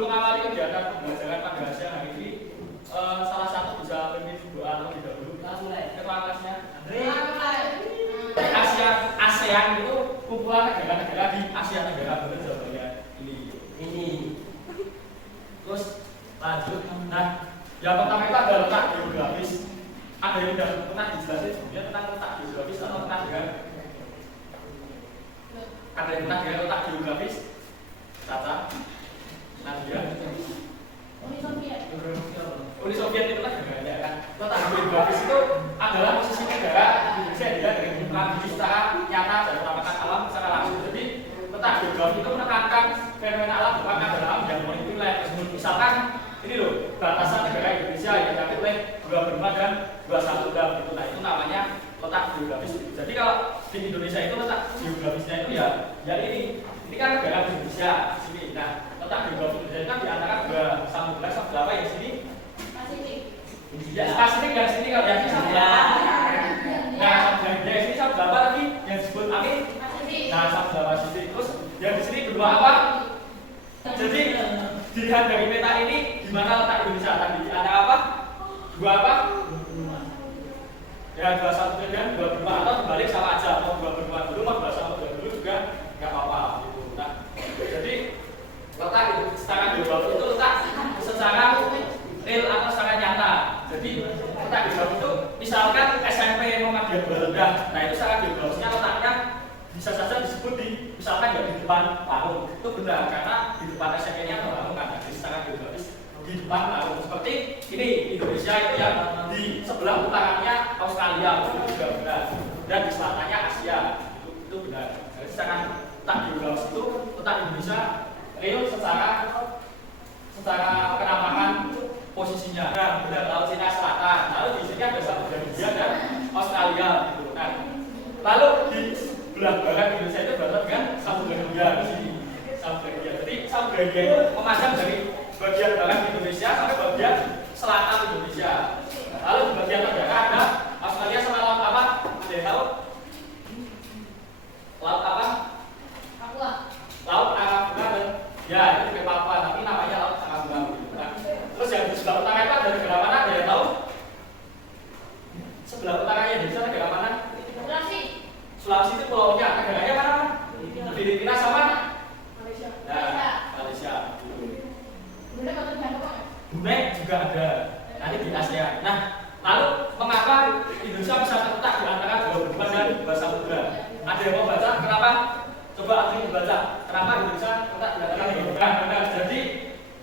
judul pengawali kegiatan pembelajaran pada Asia hari ini salah satu bisa memimpin doa terlebih dahulu. Ketua kelasnya ASEAN itu kumpulan negara-negara di Asia Tenggara, betul jawabannya ini. Terus lanjut. Nah, yang pertama itu ada letak geografis. Ada yang sudah pernah dijelasin sebelumnya tentang letak geografis atau pernah dengar? Ada yang pernah dengar letak geografis? Caca? Nadia? Uni Soviet itu kan negaranya kan. Letak geografis itu adalah posisi negara Indonesia dengan tragedi secara nyata dan menampakkan alam secara langsung. Jadi letak geografis itu menekankan fenomena alam bukan adalah alam yang molekuler. Misalkan ini loh, batasan negara Indonesia yang diatur oleh 2 benua dan 2 samudra gitu. Nah, itu namanya letak geografis. Jadi kalau di Indonesia itu letak geografisnya itu ya ini kan negara Indonesia di sini. Nah, letak geografis Indonesia itu kan di antara 2 samudra apa yang sini? Pasifik. Ya, Pasifik yang sini kalau yang sini samudra. Nah, yang sini samudra apa lagi? Yang disebut Amin? Pasifik. Nah, samudra Pasifik. Terus yang di sini benua apa? Jadi dilihat dari peta ini di mana letak Indonesia tadi? Di antara apa? 2 apa? Ya 2 samudra dan 2 benua atau kebalik sama aja. Mau 2 benua dulu, mau 2 samudra dulu juga nggak apa-apa gitu. Nah, jadi letak secara geografis itu letak secara real atau secara nyata. Jadi letak geografis itu misalkan SMP Muhammadiyah Balendah. Nah, itu secara geografisnya letaknya bisa saja disebut misalkan ya di depan Parung. Itu benar karena di depan SMP-nya Parung kan. Jadi secara geografis di depan Parung. Seperti ini Indonesia itu yang di sebelah utaranya Australia, itu juga benar. Dan di selatannya Asia, itu benar. Jadi secara letak geografis itu letak Indonesia real secara penampakan posisinya. Nah, benar Laut Cina Selatan. Lalu di sini ada Samudra Hindia dan Australia gitu. Nah, lalu di belah barat Indonesia itu berada dengan Samudra Hindia di sini. Samudra Hindia. Jadi Samudra Hindia itu memanjang dari bagian barat Indonesia sampai bagian selatan Indonesia. Lalu di bagian tenggara ada Australia sama laut apa? Ada yang tahu? Laut apa? Papua. Laut Arafura dan ya itu juga Papua, tapi namanya Laut Arafura. Nah, terus yang di sebelah utara itu ada negara mana? Ada yang tahu? Sebelah utaranya Indonesia negara mana? Sulawesi itu pulaunya, negaranya mana? Filipina sama? Malaysia. Nah, Malaysia. Brunei juga ada. Nanti di Asia. Nah, lalu mengapa Indonesia bisa terletak di antara 2 benua dan 2 samudra? Ada yang mau baca? Kenapa? Coba Adri baca. Kenapa Indonesia terletak di antara 2 benua? Nah, jadi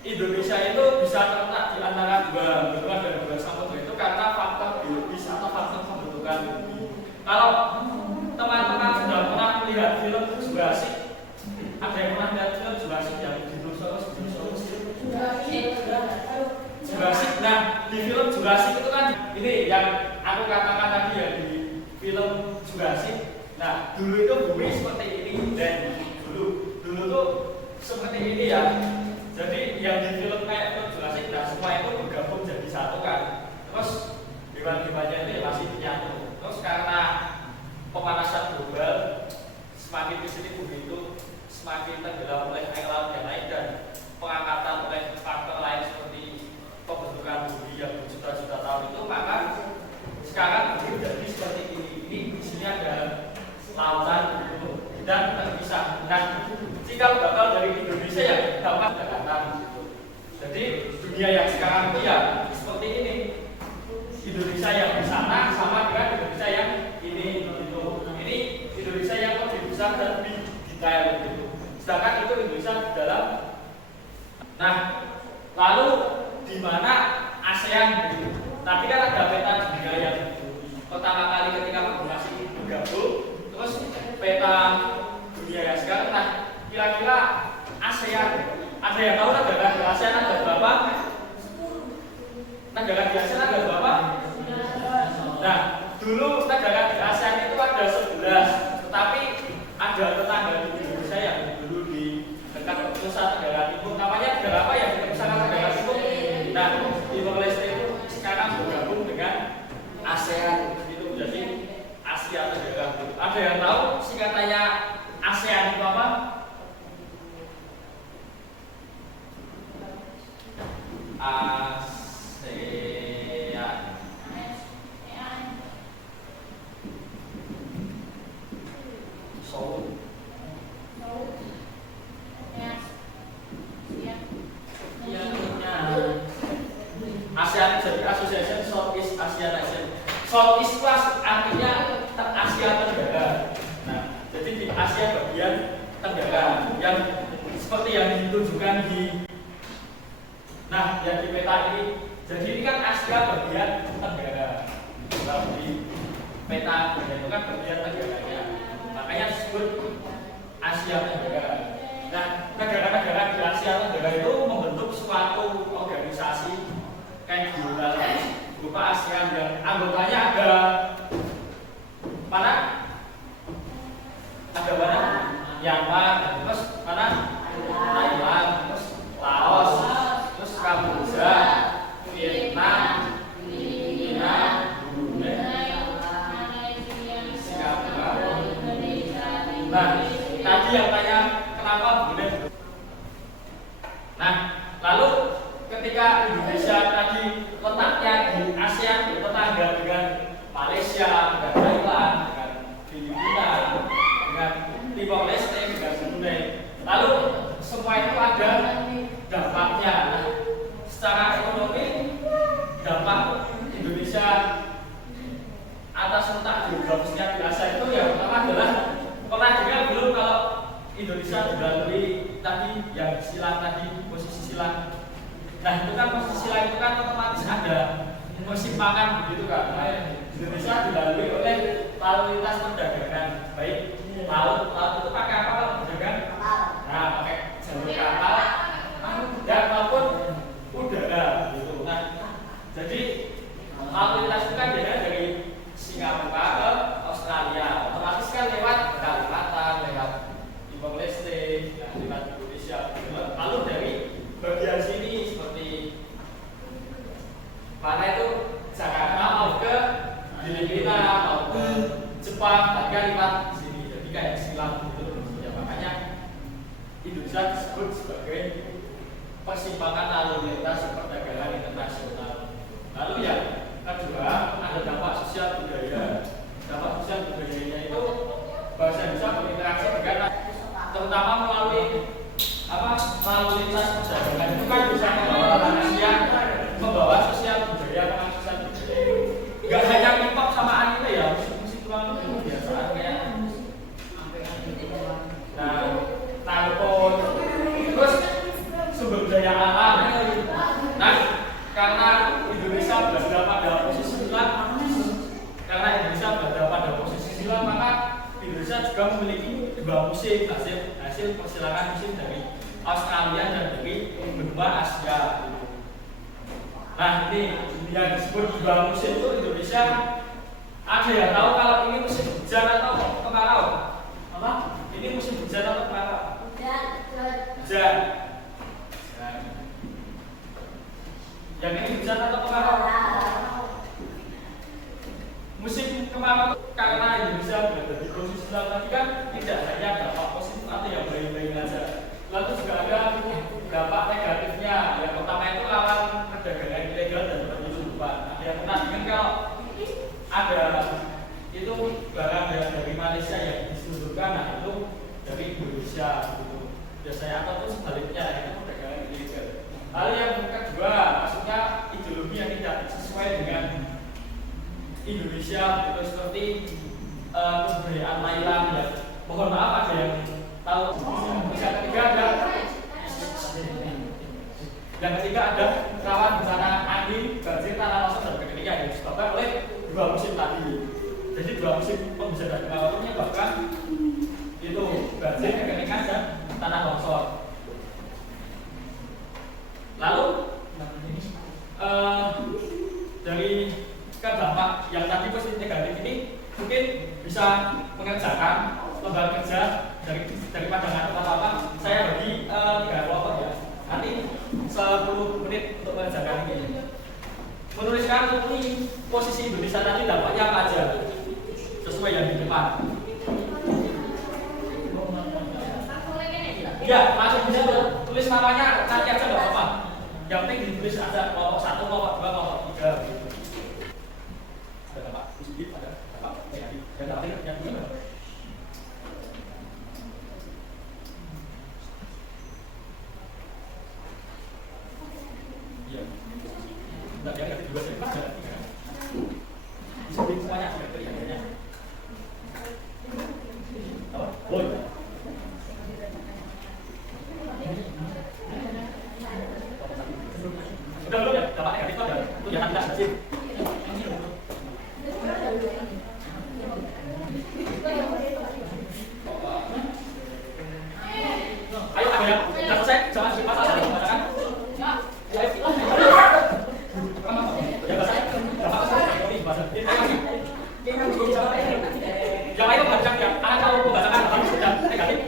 Indonesia itu bisa terletak di antara 2 benua dan 2 samudra itu karena faktor biologis atau faktor pembentukan bumi. Kalau teman-teman sudah pernah melihat film Jurassic, ada yang pernah lihat film Jurassic yang dinosaurus Jurassic. Nah, di film Jurassic itu kan ini yang aku katakan tadi ya di film Jurassic. Nah, dulu itu bumi seperti ini dan dulu tuh seperti ini ya. Jadi yang di film kayak film Jurassic, nah semua itu bergabung jadi satu kan. Terus hewan-hewannya itu ya masih menyatu. Terus karena pemanasan global semakin kesini bumi itu semakin tenggelam oleh air laut yang lain dan pengangkatan oleh faktor lain seperti pembentukan bumi yang berjuta-juta tahun itu, maka sekarang bumi jadi seperti ini. Ini di sini ada lautan gitu dan terpisah. Nah, jika bakal dari Indonesia ya dapat daratan gitu. Jadi dunia yang sekarang itu ya seperti ini. Indonesia yang di sana sama dengan Indonesia yang ini gitu. Ini Indonesia yang lebih besar dan lebih detail gitu. Sedangkan itu Indonesia di dalam. Nah, lalu di mana ASEAN gitu. Tadi kan ada peta dunia yang pertama kali ketika masih bergabung, terus peta dunia yang sekarang. Nah, kira-kira ASEAN ada yang tahu negara di ASEAN ada berapa? Negara di ASEAN ada berapa? Nah, dulu negara di ASEAN itu ada 11, tetapi ada tetangga di Indonesia yang dulu di dekat Nusa Tenggara Timur. Namanya negara apa yang di Nusa Tenggara Timur? Nah, Timor Leste itu sekarang bergabung dengan ASEAN itu menjadi Asia Tenggara. Ada yang tahu singkatannya ASEAN itu apa? ASEAN. ASEAN jadi Association Southeast Asian Nation. Southeast itu artinya Asia Tenggara. Nah, jadi di Asia bagian Tenggara yang seperti yang ditunjukkan di yang di peta ini. Jadi ini kan Asia bagian Tenggara. Kalau di peta itu kan bagian Tenggaranya. Makanya disebut Asia Tenggara. Nah, negara-negara di Asia Tenggara itu membentuk suatu organisasi kayak global berupa ASEAN yang anggotanya ada mana? Ada mana? Myanmar, terus mana? Thailand, terus Laos, terus Kamboja, Vietnam, Filipina, Brunei, Singapura. Nah, tadi yang tanya kenapa Brunei? Nah, lalu ketika Indonesia tadi letaknya di ASEAN, tetangga dengan Malaysia, dengan Thailand, dengan Filipina, dengan Timor Leste, dengan Brunei. Lalu semua itu ada dampaknya. Nah, secara ekonomi, dampak Indonesia atas letak geografisnya di Asia itu yang pertama adalah pernah dengar belum kalau Indonesia dilalui tadi yang silang tadi, posisi silang. Nah itu kan posisi silang itu kan otomatis ada musim pakan begitu kan. Nah, Indonesia dilalui oleh lalu lintas perdagangan, baik laut itu pakai apa kalau perdagangan? Nah pakai jalur kapal dan maupun udara gitu. Nah jadi lalu lintas itu kan dari Singapura ke Australia, otomatis kan lewat Kalimantan, lewat Timor Leste, lewat Indonesia. Lalu dari bagian sini seperti mana itu Jakarta mau ke Filipina, mau ke Jepang, tapi kan lewat sini. Jadi kayak silang gitu. Ya, makanya Indonesia disebut sebagai persimpangan lalu lintas perdagangan internasional. Lalu yang kedua ada dampak sosial budaya. Dampak sosial budayanya itu bahasa Indonesia berinteraksi dengan terutama melalui lalu lintas perdagangan itu kan bisa membawa manusia, membawa sosial budaya, sosial budaya. Gak hanya K-pop sama anime ya, musik-musik doang itu kebiasaan kayak tangkon, terus sumber daya alam. Nah, karena Indonesia berada pada posisi silang, maka Indonesia juga memiliki dua musim hasil persilangan musim dari Australia dan dari benua Asia. Nah ini yang disebut dua musim itu Indonesia. Ada yang tahu kalau ini musim hujan atau kemarau? Apa? Ini musim hujan atau kemarau? Hujan. Yang ini hujan atau kemarau? Musim kemarau karena Indonesia berada di posisi silang tadi kan tidak hanya dampak positif atau yang baik-baik saja. Lalu juga ada dampak negatifnya. Yang pertama itu lawan perdagangan ilegal dan penyelundupan. Ada yang pernah dengar kalau ada itu barang dari Malaysia yang diselundupkan, nah itu dari Indonesia gitu. Biasanya atau itu sebaliknya itu perdagangan ilegal. Lalu yang kedua, maksudnya ideologi yang tidak sesuai dengan Indonesia itu seperti kebudayaan Thailand ya. Mohon maaf ada yang tahu. Yang ketiga ada rawan bencana angin, banjir, tanah longsor dan kekeringan yang disebabkan oleh dua musim tadi. Jadi dua musim penghujan dan kemarau menyebabkan itu banjir, kekeringan dan tanah longsor. Lalu dari dampak yang tadi positif negatif ini mungkin bisa mengerjakan lembaga kerja daripada nggak apa-apa. Saya bagi 3 kelompok ya. Nanti 10 menit untuk mengerjakan ini. Menuliskan ini posisi Indonesia tadi dampaknya apa aja sesuai yang di depan. Ya, langsung bisa tulis namanya nanti aja nggak apa-apa. Yang penting ditulis. jenis ada kelompok 1, kelompok 2, kelompok 3 gitu. Ada Bapak positif, ada Bapak negatif, dan Bapak yang gimana? Iya. Enggak dia negatif juga sih, ada 3. Positif semuanya seperti yang apa? Boleh. Udah belum ya? Bapak negatif ada. Itu jangan enggak sih. Ayo ada yang sudah selesai sama si masalah tadi bacakan. Ya ayo. Ya bahasa. Ini bahasa. Yang lain baca ya. Anak kalau membacakan apa sudah negatif.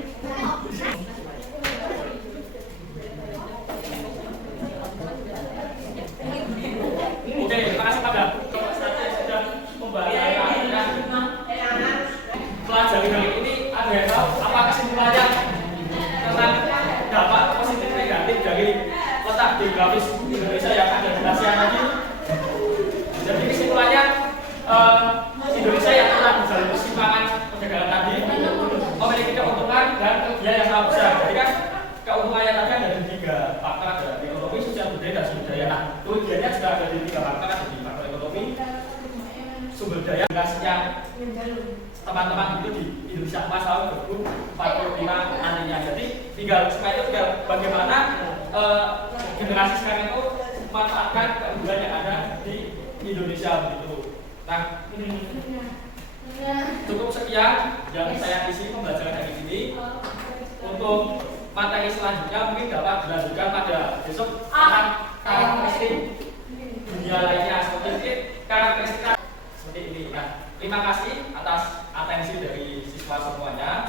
Oke, terima kasih pada saya sudah membacakan pelajari kali ini. Ada yang tahu apa kesimpulannya tentang dampak positif negatif dari letak geografis Indonesia yang ada di Asia tadi? Jadi kesimpulannya Indonesia yang telah jalur persimpangan perdagangan tadi memiliki keuntungan dan kerugian yang sangat besar. Jadi kan keuntungannya tadi ada di 3 faktor, ada ekonomi, sosial budaya, dan sumber daya. Nah, kerugiannya juga ada di 3 faktor, ada di faktor ekonomi, sumber daya. Hasilnya teman-teman itu di Indonesia Emas tahun 2045 nantinya. Jadi tinggal bagaimana generasi sekarang itu memanfaatkan keunggulan yang ada di Indonesia begitu. Nah, cukup sekian yang saya isi pembelajaran hari ini. Untuk materi selanjutnya mungkin dapat dilanjutkan pada besok tentang karakteristik dunia lainnya seperti karakteristik seperti ini. Nah, terima kasih atas atensi dari siswa semuanya.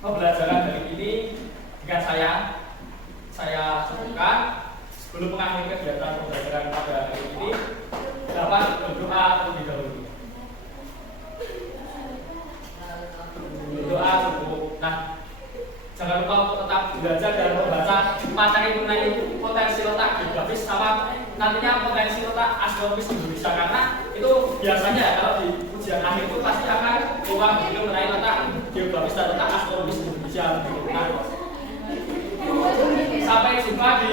Pembelajaran hari ini dengan saya cukupkan. Sebelum mengakhiri kegiatan pembelajaran pada hari ini, dapat berdoa terlebih dahulu. Berdoa cukup. Nah, jangan lupa untuk tetap belajar dan membaca materi mengenai potensi letak geografis sama nantinya potensi letak astronomis Indonesia, karena itu biasanya kalau di ujian akhir itu pasti akan keluar video mengenai letak geografis dan letak astronomis Indonesia. Nah, sampai jumpa di